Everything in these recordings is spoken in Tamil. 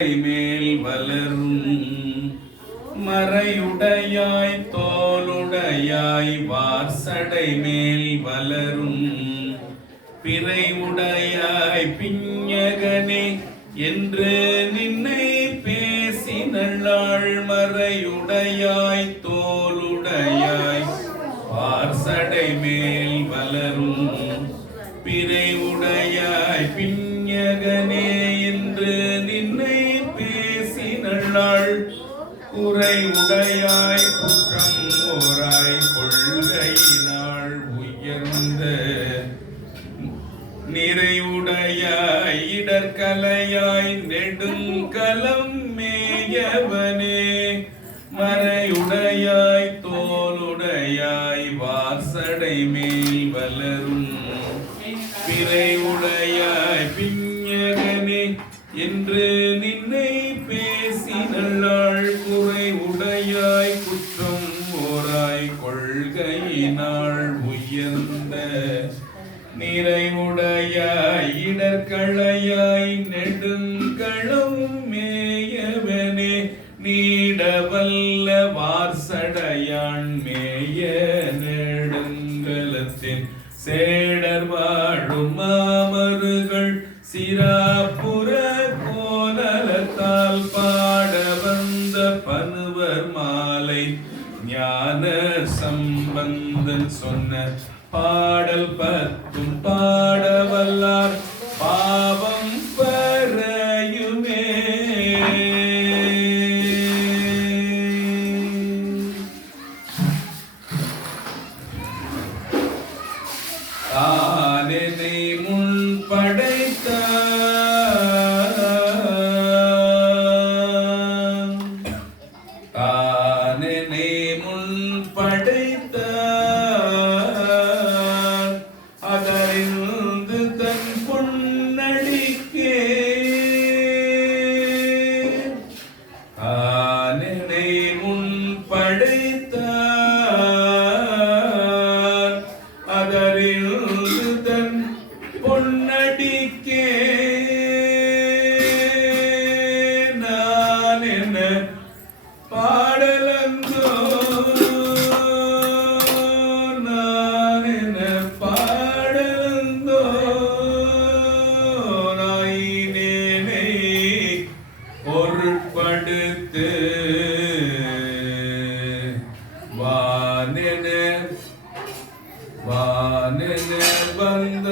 மேல் வளரும் மறையுடையாய் தோளுடையாய் வார்சடை மேல் வளரும் பிறையுடையாய் பிஞகனே என்று நின்னை பேசினளாள். மறையுடையாய் தோளுடையாய் வார்சடை மேல் வளரும் பிறையுடையாய் பிஞகனே என்று நின்னை பேசினளாள். குறை உடையாய் குற்றம் ஓராய் கொள்கையினாள் உயர்ந்த நிறைவுடையாய் இடர்கலையாய் நெடுங்கலம் மேயவனே. மறையுடையாய் தோளுடையாய் வாசடை மேல் வளரும் பிறையுடையாய் பிஞகனே என்று நின்னை பேசினளாள். குறை உடையாய் குற்றம் ஓராய் கொள்கையினாள் உயர்ந்த நிறைவுடையாய் இடர்களையாய் நெடுங்களம் மேயவனே. நீடவல்ல வார்சடையான் மேய நெடுங்கலத்தின் சேடர் வாழும் மாமருகள் சிராபுர கோலத்தால் பாட வந்த பனுவர் மாலை ஞான சம்பந்தன் சொன்ன பாடல் பத்தும் பாடவல்லார் பாவம் பறையுமே. தானெனை முன் படைத்தான், தானெனை முன் படைத்தான், அதறிந்து தன் பொன்னடிக்கே. தானெனை முன் படைத்தான், அதறிந்து தன் பொன்னடிக்கே. நான் என்ன பாடலந்தோ, நான் என்ன பாடலந்தோ, நாயினேனை பொருட்படுத்து வானென வானென வந்த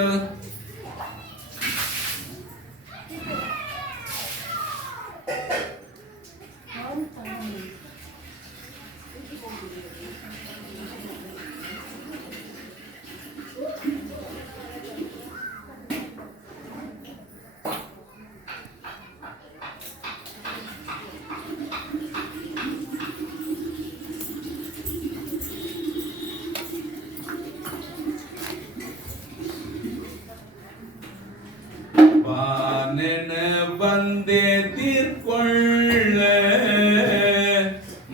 வானென வந்தே தீர்கொள்ள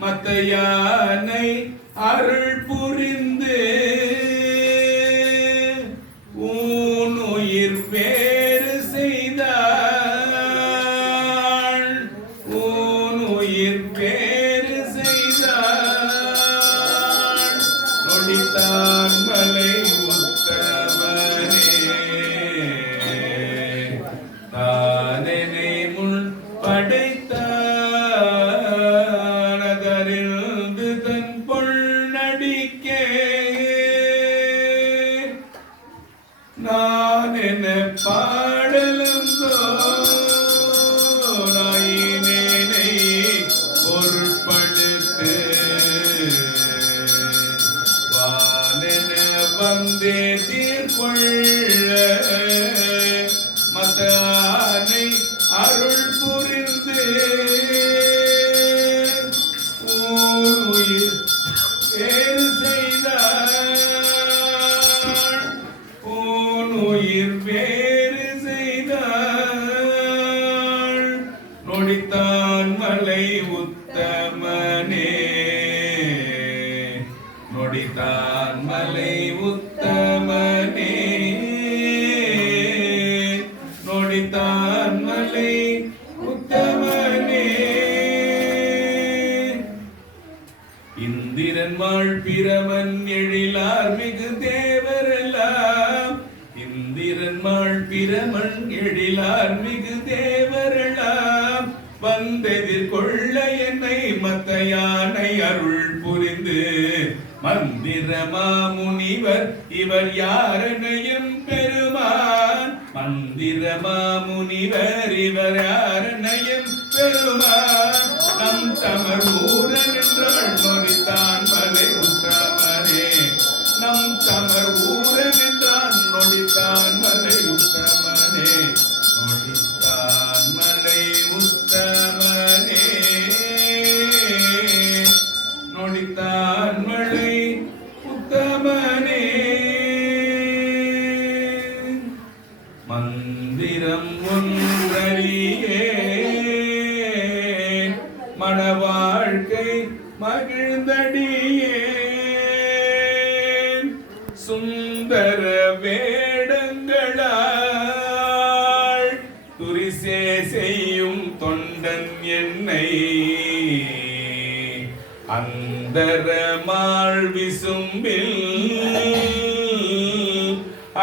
மத்த யானை அருள் புரிந்து ஊனுயிர் பேறு செய்தாள். ஊனுயிர் பேறு செய்தாள். நொடித்தான் மலை தானெனை முன் படைத்தான், அதறிந்து தன் பொன்னடிக்கே. நான் என்ன பாடலந்தோ, நாயினேனை பொருட்படுத்து வானென வந்தே தீர்கொள்ள மத்தானை அருள் புரிந்து ஊனுயிர் பேறு செய்தாள். ஊனுயிர் பேறு செய்தாள். நொடித்தான் மலை உத்தமனே, நொடித்தான் மலை உத்தமனே, நொடித்தான் மலை உத்தமனே. இந்திரன்மாள் பிரமன் எழிலார் மிகு தேவரெல்லாம் இந்திரன்மாள் பிரமன் எழிலார் மிகு தேவரெல்லாம் வந்தெதிர்கொள்ள என்னை மத்த யானை அருள் புரிந்து மந்திரமா முனிவர் இவர் யாரனையும் பெருமான் மந்திரமா முனிவர் இவர் யாரனையும் பெருமான் நம் தமர் ஊரன் என்றால் நொடித்தான் மலை உத்தமனே நம் தமர் ஊரன் என்றால் நொடித்தான் மலை உத்தமனே நொடித்தான் மலை உத்தமனே நொடித்தான் மலை உத்தமனே மந்திரம் ஒன்றறியே மணவாழ்க்கை மகிழ்ந்தடியே சுந்தர வேடங்களால் துரிசே செய்யும் தொண்டன் என்னை அந்தரமாள் விசும்பில்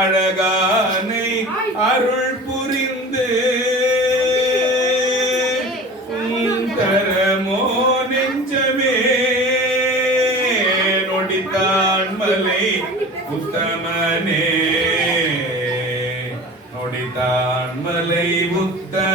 அழகானை அருள் புரிந்து தரமோ நெஞ்சமே நொடித்தான் மலை உத்தமனே நொடித்தான் மலை உத்தமனே